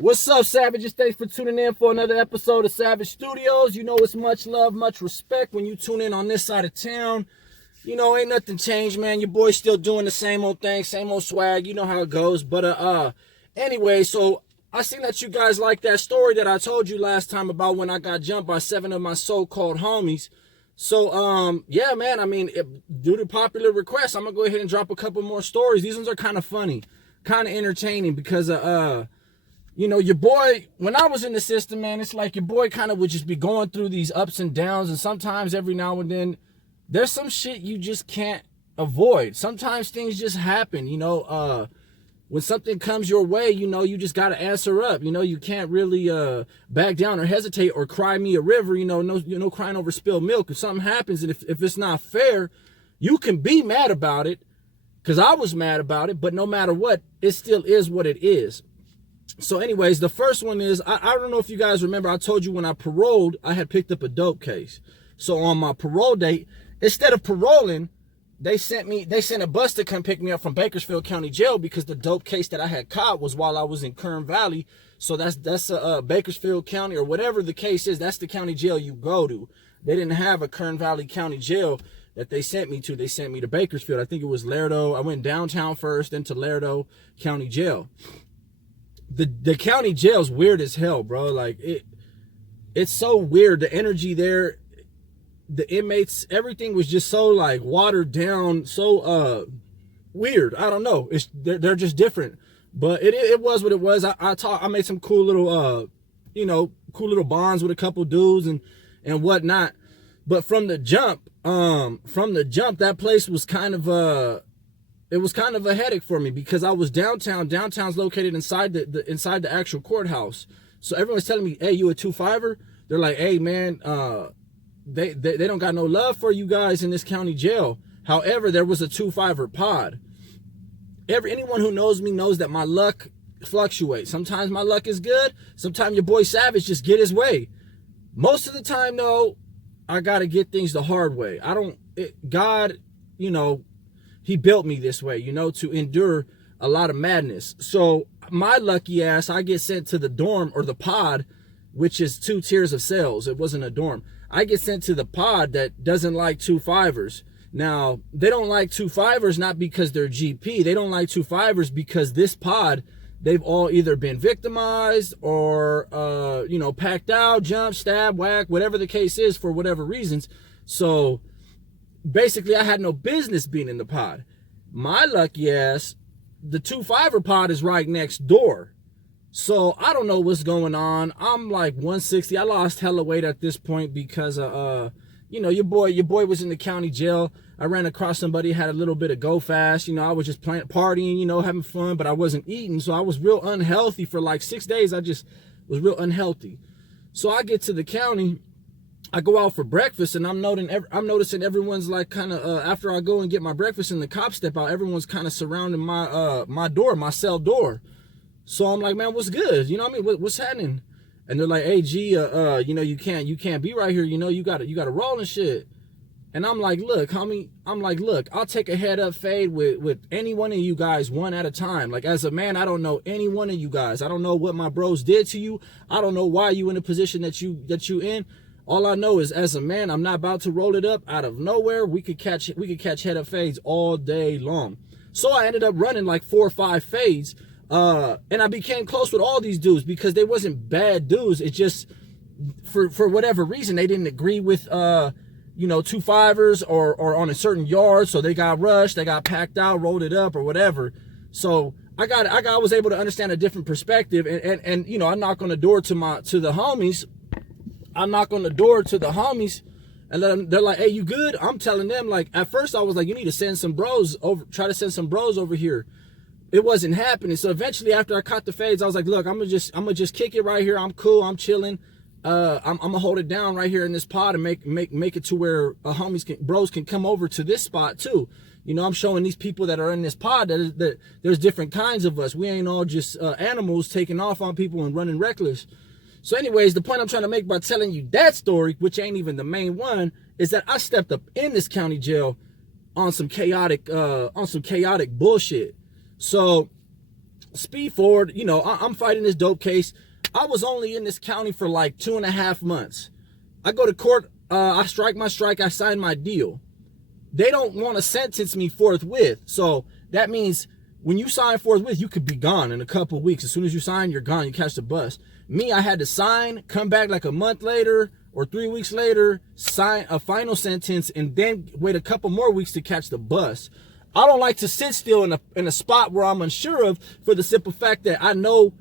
What's up, Savages? Thanks for tuning in for another episode of Savage Studios. You know it's much love, much respect when you tune in on this side of town. You know, ain't nothing changed, man. Your boy's still doing the same old thing, same old swag. You know how it goes. But anyway, so I seen that you guys like that story that I told you last time about when I got jumped by 7 of my so-called homies. So yeah, man. I mean, due to popular requests, I'm gonna go ahead and drop a couple more stories. These ones are kind of funny, kind of entertaining because you know, your boy, when I was in the system, man, it's like your boy kind of would just be going through these ups and downs. And sometimes every now and then, there's some shit you just can't avoid. Sometimes things just happen, you know. When something comes your way, you know, you just got to answer up. You know, you can't really back down or hesitate or cry me a river, you know, no crying over spilled milk. If something happens and if it's not fair, you can be mad about it, because I was mad about it. But no matter what, it still is what it is. So anyways, the first one is, I don't know if you guys remember, I told you when I paroled, I had picked up a dope case. So on my parole date, instead of paroling, they sent a bus to come pick me up from Bakersfield County Jail, because the dope case that I had caught was while I was in Kern Valley. So that's Bakersfield County, or whatever the case is, that's the county jail you go to. They didn't have a Kern Valley County Jail that they sent me to. They sent me to Bakersfield. I think it was Laredo. I went downtown first, then to Laredo County Jail. The county jail's weird as hell, bro. Like it's so weird. The energy there, the inmates, everything was just so like watered down, so weird. I don't know. They're just different. But it was what it was. I made some cool little cool little bonds with a couple dudes and whatnot. But from the jump, that place was kind of it was kind of a headache for me, because I was downtown. Downtown's located inside the actual courthouse. So everyone's telling me, "Hey, you a 2-5er?" They're like, "Hey, man, they don't got no love for you guys in this county jail." However, there was a 2-5er pod. Anyone who knows me knows that my luck fluctuates. Sometimes my luck is good. Sometimes your boy Savage just get his way. Most of the time, though, I gotta get things the hard way. God, you know, He built me this way, you know, to endure a lot of madness. So my lucky ass, I get sent to the dorm, or the pod, which is 2 tiers of cells. It wasn't a dorm. I get sent to the pod that doesn't like 2-5ers. Now, they don't like 2-5ers not because they're GP. They don't like 2-5ers because this pod, they've all either been victimized or, packed out, jumped, stabbed, whacked, whatever the case is, for whatever reasons. So basically, I had no business being in the pod. My lucky ass, the 2-5er pod is right next door. So I don't know what's going on. I'm like 160. I lost hella weight at this point because your boy was in the county jail. I ran across somebody, had a little bit of go fast. You know, I was just partying, you know, having fun, but I wasn't eating. So I was real unhealthy for like 6 days. I just was real unhealthy. So I get to the county, I go out for breakfast, and I'm noticing everyone's like kind of after I go and get my breakfast and the cops step out, everyone's kind of surrounding my door, my cell door. So I'm like, man, what's good? You know what I mean? What's happening? And they're like, hey, G, you can't be right here. You know, you gotta roll and shit. And I'm like, look, homie, I'll take a head up fade with any one of you guys one at a time. Like, as a man, I don't know any one of you guys. I don't know what my bros did to you. I don't know why you in the position that you in. All I know is, as a man, I'm not about to roll it up out of nowhere. We could catch head up fades all day long. So I ended up running like 4 or 5 fades. And I became close with all these dudes because they wasn't bad dudes. It just, for whatever reason, they didn't agree with, 2-5ers or on a certain yard. So they got rushed, they got packed out, rolled it up or whatever. So I was able to understand a different perspective. And you know, I knock on the door to the homies. I knock on the door to the homies, and they're like, hey, you good? I'm telling them, like, at first I was like, you need to send some bros over, try to send some bros over here. It wasn't happening. So eventually, after I caught the fades, I was like, look, I'm gonna just kick it right here. I'm cool. I'm chilling. I'm gonna hold it down right here in this pod and make it to where bros can come over to this spot too. You know, I'm showing these people that are in this pod that there's different kinds of us. We ain't all just animals taking off on people and running reckless. So anyways, the point I'm trying to make by telling you that story, which ain't even the main one, is that I stepped up in this county jail on some chaotic bullshit. So speed forward, you know, I'm fighting this dope case. I was only in this county for like 2.5 months. I go to court, I strike my strike, I sign my deal. They don't want to sentence me forthwith. So that means when you sign forthwith, you could be gone in a couple of weeks. As soon as you sign, you're gone. You catch the bus. Me, I had to sign, come back like a month later or 3 weeks later, sign a final sentence, and then wait a couple more weeks to catch the bus. I don't like to sit still in a spot where I'm unsure of, for the simple fact that I know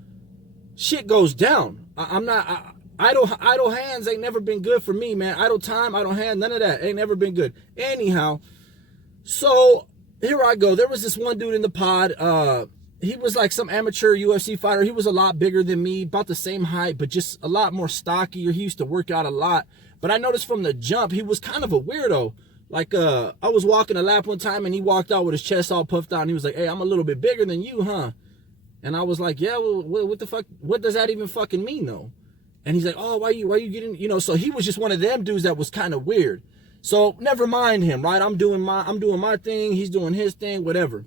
shit goes down. Idle hands ain't never been good for me, man. Idle time, idle hand, none of that ain't never been good. Anyhow, so here I go. There was this one dude in the pod. He was like some amateur UFC fighter. He was a lot bigger than me, about the same height, but just a lot more stockier. He used to work out a lot. But I noticed from the jump, he was kind of a weirdo. Like, I was walking a lap one time and he walked out with his chest all puffed out and he was like, "Hey, I'm a little bit bigger than you, huh?" And I was like, "Yeah, well, what the fuck? What does that even fucking mean, though?" And he's like, "Oh, why you getting, you know?" So he was just one of them dudes that was kind of weird. So never mind him, right? I'm doing my thing. He's doing his thing, whatever.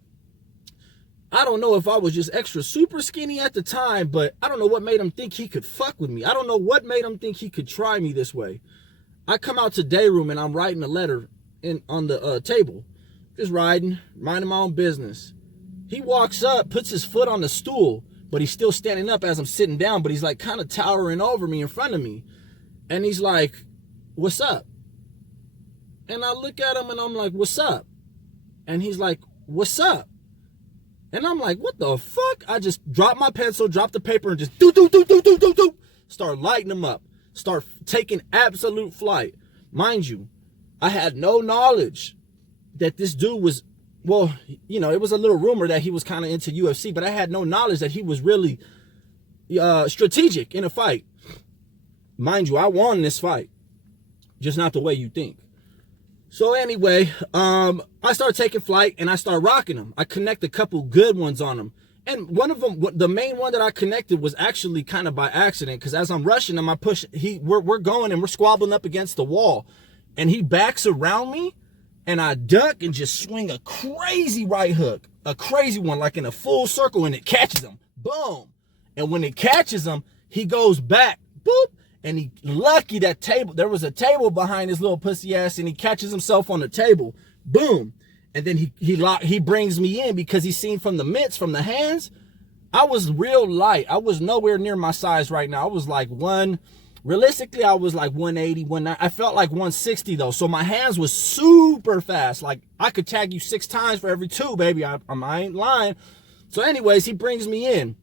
I don't know if I was just extra super skinny at the time, but I don't know what made him think he could fuck with me. I don't know what made him think he could try me this way. I come out to day room and I'm writing a letter on the table, just minding my own business. He walks up, puts his foot on the stool, but he's still standing up as I'm sitting down, but he's like kind of towering over me in front of me. And he's like, "What's up?" And I look at him and I'm like, "What's up?" And he's like, "What's up?" And I'm like, "What the fuck?" I just dropped my pencil, dropped the paper, and just start lighting him up. Start taking absolute flight. Mind you, I had no knowledge that this dude was, well, you know, it was a little rumor that he was kind of into UFC, but I had no knowledge that he was really strategic in a fight. Mind you, I won this fight, just not the way you think. So anyway, I start taking flight and I start rocking him. I connect a couple good ones on him. And one of them, the main one that I connected was actually kind of by accident, because as I'm rushing him, we're going and we're squabbling up against the wall. And he backs around me and I duck and just swing a crazy right hook, a crazy one, like in a full circle, and it catches him. Boom. And when it catches him, he goes back, boop. And he lucky that table, there was a table behind his little pussy ass, and he catches himself on the table. Boom. And then he brings me in because he's seen from the mitts, from the hands. I was real light. I was nowhere near my size right now. I was like realistically, I was like 180, 190. I felt like 160 though. So my hands was super fast. Like I could tag you 6 times for every 2, baby. I ain't lying. So anyways, he brings me in,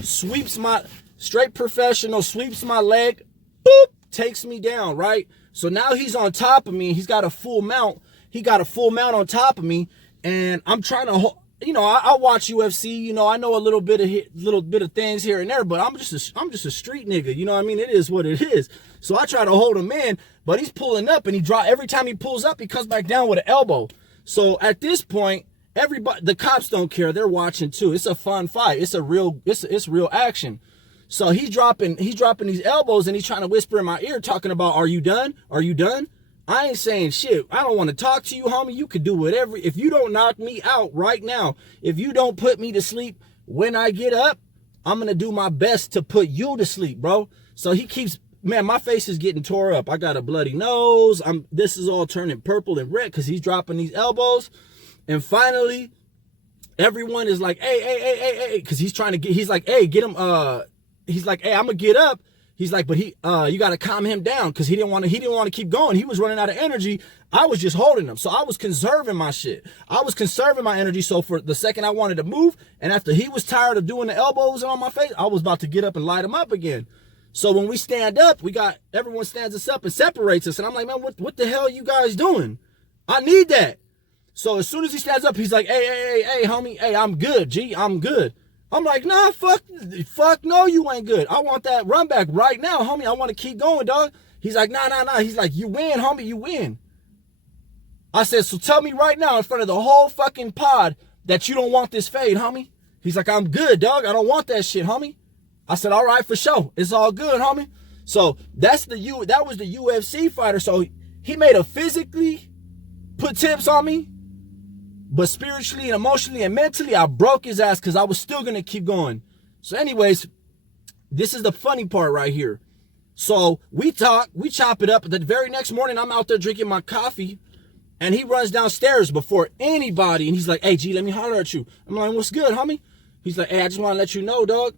sweeps my, straight professional, sweeps my leg, boop, takes me down, right? So now he's on top of me. He's got a full mount. He got a full mount on top of me, and I'm trying to, you know, I watch UFC. You know, I know a little bit of things here and there, but I'm just a street nigga. You know what I mean? It is what it is. So I try to hold him in, but he's pulling up, and every time he pulls up, he comes back down with an elbow. So at this point, everybody, the cops don't care. They're watching too. It's a fun fight. It's real action. So he's dropping these elbows, and he's trying to whisper in my ear, talking about, "Are you done? Are you done?" I ain't saying shit. I don't want to talk to you, homie. You could do whatever. If you don't knock me out right now, if you don't put me to sleep when I get up, I'm going to do my best to put you to sleep, bro. So he keeps, man, my face is getting tore up. I got a bloody nose. This is all turning purple and red because he's dropping these elbows. And finally, everyone is like, hey, because he's trying to get, he's like, "Hey, get him, he's like, "Hey, I'm gonna get up." He's like, "But you gotta calm him down," because he didn't want to keep going. He was running out of energy. I was just holding him. So I was conserving my shit. I was conserving my energy. So for the second I wanted to move, and after he was tired of doing the elbows on my face, I was about to get up and light him up again. So when we stand up, everyone stands us up and separates us. And I'm like, "Man, what the hell are you guys doing? I need that." So as soon as he stands up, he's like, hey, homie, hey, I'm good, G, I'm good. I'm like, "Nah, fuck, no, you ain't good. I want that run back right now, homie. I want to keep going, dog." He's like, nah. He's like, "You win, homie, you win." I said, "So tell me right now in front of the whole fucking pod that you don't want this fade, homie." He's like, "I'm good, dog. I don't want that shit, homie." I said, "All right, for sure. It's all good, homie." So that was the UFC fighter. So he made a physically put tips on me, But spiritually and emotionally and mentally, I broke his ass because I was still going to keep going. So anyways, this is the funny part right here. So we talk, we chop it up. The very next morning, I'm out there drinking my coffee, and he runs downstairs before anybody, and he's like, hey, G, let me holler at you. I'm like, what's good, homie? He's like, hey, I just want to let you know, dog.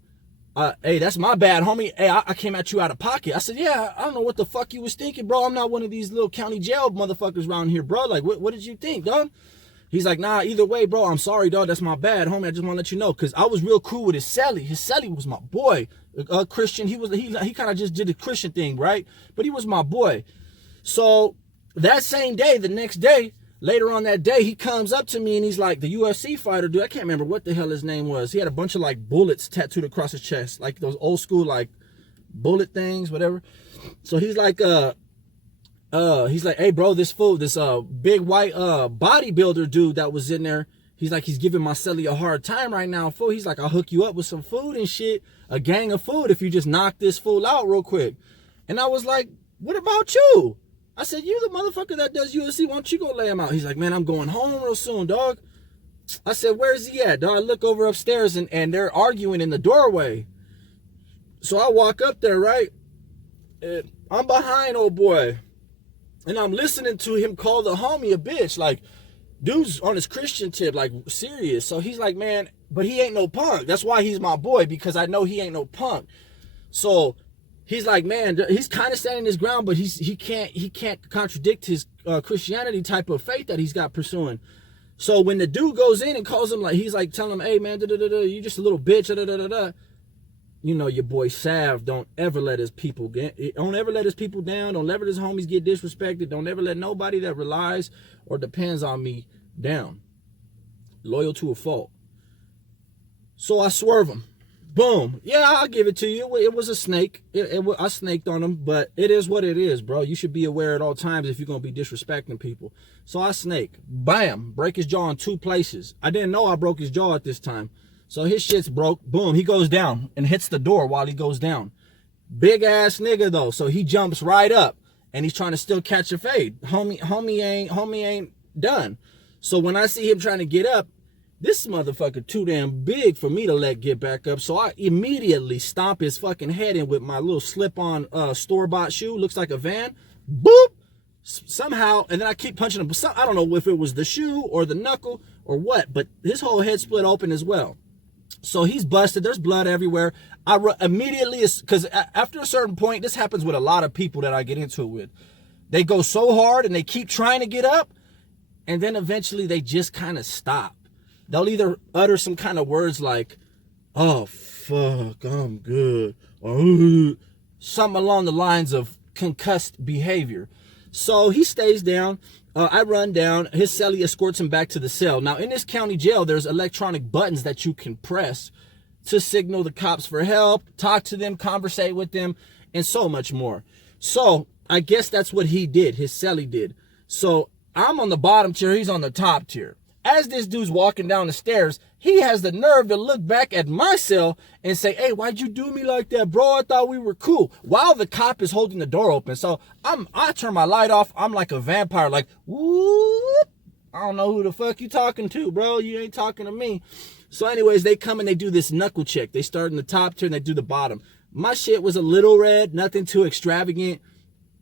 Hey, that's my bad, homie. Hey, I came at you out of pocket. I said, yeah, I don't know what the fuck you was thinking, bro. I'm not one of these little county jail motherfuckers around here, bro. Like, what did you think, dog? He's like, nah, either way, bro, I'm sorry, dog. That's my bad, homie. I just want to let you know, because I was real cool with his celly. His celly was my boy. Christian. He kind of just did the Christian thing, right? But he was my boy. So that same day, the next day, later on that day, he comes up to me and he's like, the UFC fighter, dude, I can't remember what the hell his name was. He had a bunch of like bullets tattooed across his chest, like those old school like bullet things, whatever. So he's like, hey bro, this big white bodybuilder dude that was in there, he's like, he's giving my celly a hard time right now, fool. He's like, I'll hook you up with some food and shit, a gang of food, if you just knock this fool out real quick. And I was like, what about you? I said, you the motherfucker that does UFC, why don't you go lay him out? He's like, man, I'm going home real soon, dog. I said, where's he at, dog? I look over upstairs and they're arguing in the doorway. So I walk up there, right? And I'm behind old boy. And I'm listening to him call the homie a bitch. Like, dude's on his Christian tip, like, serious. So he's like, man, but he ain't no punk. That's why he's my boy, because I know he ain't no punk. So he's like, man, he's kind of standing his ground, but he can't contradict his Christianity type of faith that he's got pursuing. So when the dude goes in and calls him, like, he's like telling him, hey, man, you just a little bitch, you know, your boy Sav don't ever let his people down. Don't ever let his homies get disrespected. Don't ever let nobody that relies or depends on me down. Loyal to a fault. So I swerve him. Boom. Yeah, I'll give it to you. It was a snake. I snaked on him, but it is what it is, bro. You should be aware at all times if you're going to be disrespecting people. So I snake. Bam. Break his jaw in 2 places. I didn't know I broke his jaw at this time. So his shit's broke. Boom. He goes down and hits the door while he goes down. Big ass nigga though. So he jumps right up and he's trying to still catch a fade. Homie ain't done. So when I see him trying to get up, this motherfucker too damn big for me to let get back up. So I immediately stomp his fucking head in with my little slip-on store-bought shoe. Looks like a Van. Boop. Somehow, and then I keep punching him. I don't know if it was the shoe or the knuckle or what, but his whole head split open as well. So he's busted. There's blood everywhere. Immediately, because after a certain point, this happens with a lot of people that I get into it with. They go so hard and they keep trying to get up, and then eventually they just kind of stop. They'll either utter some kind of words like, oh, fuck, I'm good, or something along the lines of concussed behavior. So he stays down. I run down. His cellie escorts him back to the cell. Now, in this county jail, there's electronic buttons that you can press to signal the cops for help, talk to them, conversate with them, and so much more. So I guess that's what he did. His cellie did. So I'm on the bottom tier. He's on the top tier. As this dude's walking down the stairs, he has the nerve to look back at my cell and say, hey, why'd you do me like that, bro? I thought we were cool. While the cop is holding the door open. So I turn my light off. I'm like a vampire, like, whoop. I don't know who the fuck you talking to, bro. You ain't talking to me. So anyways, they come and they do this knuckle check. They start in the top tier and they do the bottom. My shit was a little red, nothing too extravagant.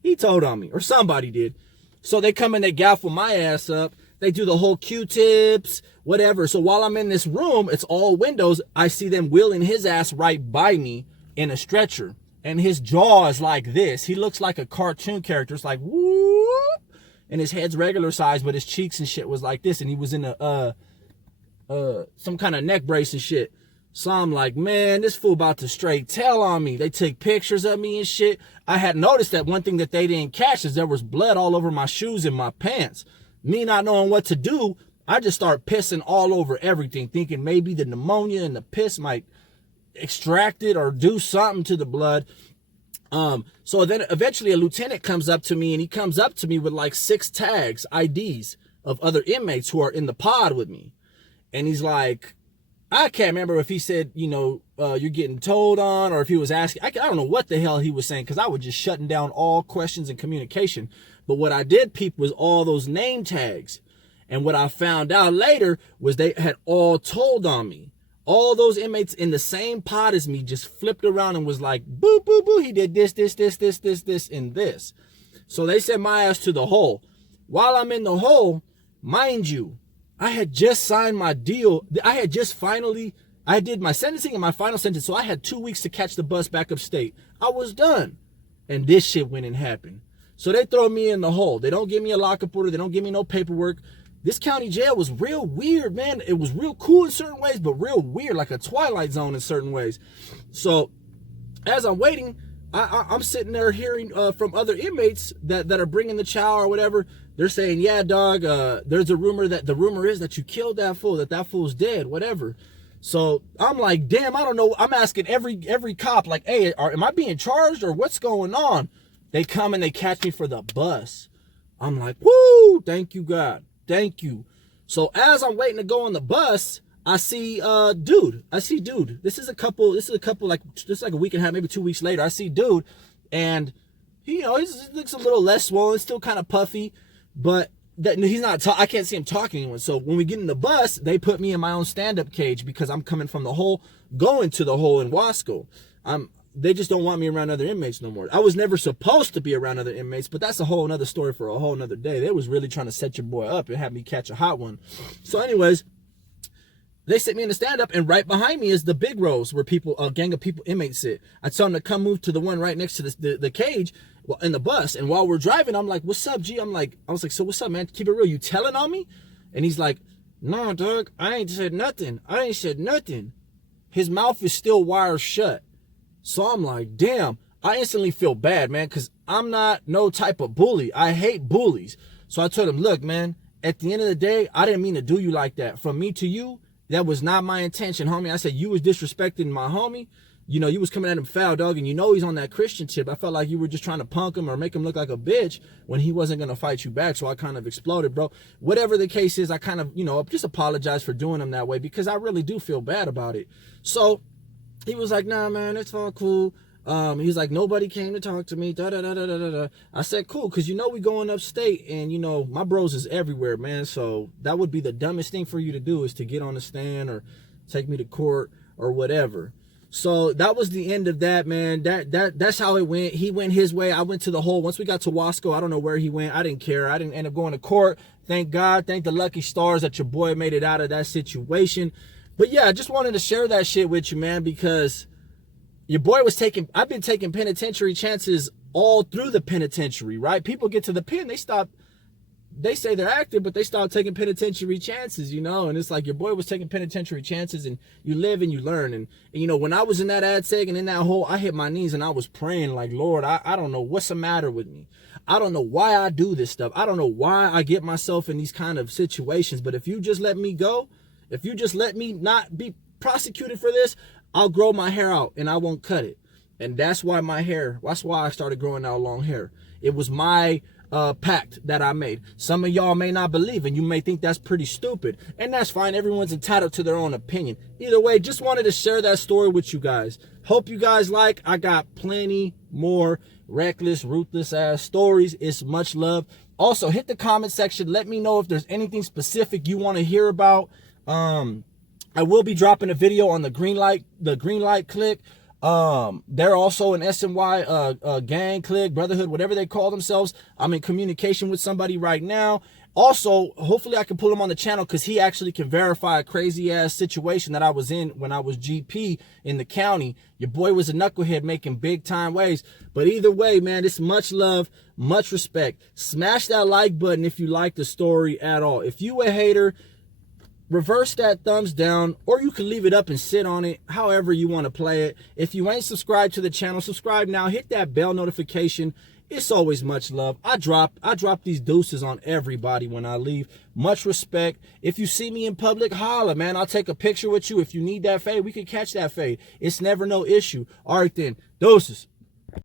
He told on me, or somebody did. So they come and they gaffle my ass up. They do the whole Q-tips, whatever. So while I'm in this room, it's all windows. I see them wheeling his ass right by me in a stretcher. And his jaw is like this. He looks like a cartoon character. It's like, whoop. And his head's regular size, but his cheeks and shit was like this. And he was in some kind of neck brace and shit. So I'm like, man, this fool about to straight tell on me. They take pictures of me and shit. I had noticed that one thing that they didn't catch is there was blood all over my shoes and my pants. Me not knowing what to do, I just start pissing all over everything, thinking maybe the pneumonia and the piss might extract it or do something to the blood. So then eventually a lieutenant comes up to me, and he comes up to me with like 6 tags, IDs of other inmates who are in the pod with me. And he's like, I can't remember if he said, you know, you're getting told on, or if he was asking. I don't know what the hell he was saying, because I was just shutting down all questions and communication. But what I did peep was all those name tags. And what I found out later was they had all told on me. All those inmates in the same pod as me just flipped around and was like, boo, boo, boo, he did this, and this. So they sent my ass to the hole. While I'm in the hole, mind you, I had just signed my deal. I did my sentencing and my final sentence, so I had 2 weeks to catch the bus back upstate. I was done. And this shit went and happened. So they throw me in the hole. They don't give me a lockup order. They don't give me no paperwork. This county jail was real weird, man. It was real cool in certain ways, but real weird, like a Twilight Zone in certain ways. So as I'm waiting, I'm sitting there hearing from other inmates that are bringing the chow or whatever. They're saying, yeah, dog, there's a rumor that the rumor is that you killed that fool, that fool's dead, whatever. So I'm like, damn, I don't know. I'm asking every cop, like, hey, am I being charged or what's going on? They come and they catch me for the bus. I'm like, woo, thank you, God. Thank you. So as I'm waiting to go on the bus, I see dude. This is like a week and a half, maybe 2 weeks later. I see dude, and he looks a little less swollen, still kind of puffy, but that he's not. I can't see him talking to anyone. So when we get in the bus, they put me in my own stand-up cage because I'm coming from the hole, going to the hole in Wasco. They just don't want me around other inmates no more. I was never supposed to be around other inmates, but that's a whole nother story for a whole nother day. They was really trying to set your boy up and have me catch a hot one. So anyways, they sit me in the stand-up, and right behind me is the big rows where a gang of people, inmates sit. I tell them to come move to the one right next to the cage in the bus. And while we're driving, I'm like, what's up, G? I was like, so what's up, man? Keep it real. You telling on me? And he's like, no, dog, I ain't said nothing. His mouth is still wired shut. So I'm like, damn, I instantly feel bad, man, because I'm not no type of bully. I hate bullies. So I told him, look, man, at the end of the day, I didn't mean to do you like that. From me to you, that was not my intention, homie. I said, you was disrespecting my homie. You was coming at him foul, dog, and he's on that Christian tip. I felt like you were just trying to punk him or make him look like a bitch when he wasn't going to fight you back. So I kind of exploded, bro. Whatever the case is, I kind of, just apologize for doing him that way because I really do feel bad about it. So he was like, nah, man, it's all cool. He's like, nobody came to talk to me. I said, cool, because we going upstate, and my bros is everywhere, man. So that would be the dumbest thing for you to do is to get on the stand or take me to court or whatever. So that was the end of that, man. That's how it went. He went his way. I went to the hole. Once we got to Wasco, I don't know where he went. I didn't care. I didn't end up going to court. Thank God. Thank the lucky stars that your boy made it out of that situation. But yeah, I just wanted to share that shit with you, man, because your boy I've been taking penitentiary chances all through the penitentiary, right? People get to the pen, they say they're active, but they start taking penitentiary chances, and it's like your boy was taking penitentiary chances, and you live and you learn. And when I was in that ad seg and in that hole, I hit my knees and I was praying like, Lord, I don't know what's the matter with me. I don't know why I do this stuff. I don't know why I get myself in these kind of situations, but if you just let me go, if you just let me not be prosecuted for this, I'll grow my hair out and I won't cut it. And that's why I started growing out long hair. It was my pact that I made. Some of y'all may not believe, and you may think that's pretty stupid, and that's fine. Everyone's entitled to their own opinion. Either way, just wanted to share that story with you guys. Hope you guys I got plenty more reckless, ruthless ass stories. It's much love. Also, hit the comment section. Let me know if there's anything specific you want to hear about. I will be dropping a video on the green light click. They're also an SNY gang, clique, brotherhood, whatever they call themselves. I'm in communication with somebody right now. Also, hopefully I can pull him on the channel because he actually can verify a crazy ass situation that I was in when I was GP in the county. Your boy was a knucklehead making big time waves. But either way, man, it's much love, much respect. Smash that like button if you like the story at all. If you a hater, reverse that thumbs down, or you can leave it up and sit on it, however you want to play it. If you ain't subscribed to the channel, subscribe now. Hit that bell notification. It's always much love. I drop these deuces on everybody when I leave. Much respect. If you see me in public, holla, man. I'll take a picture with you. If you need that fade, we can catch that fade. It's never no issue. All right then, deuces.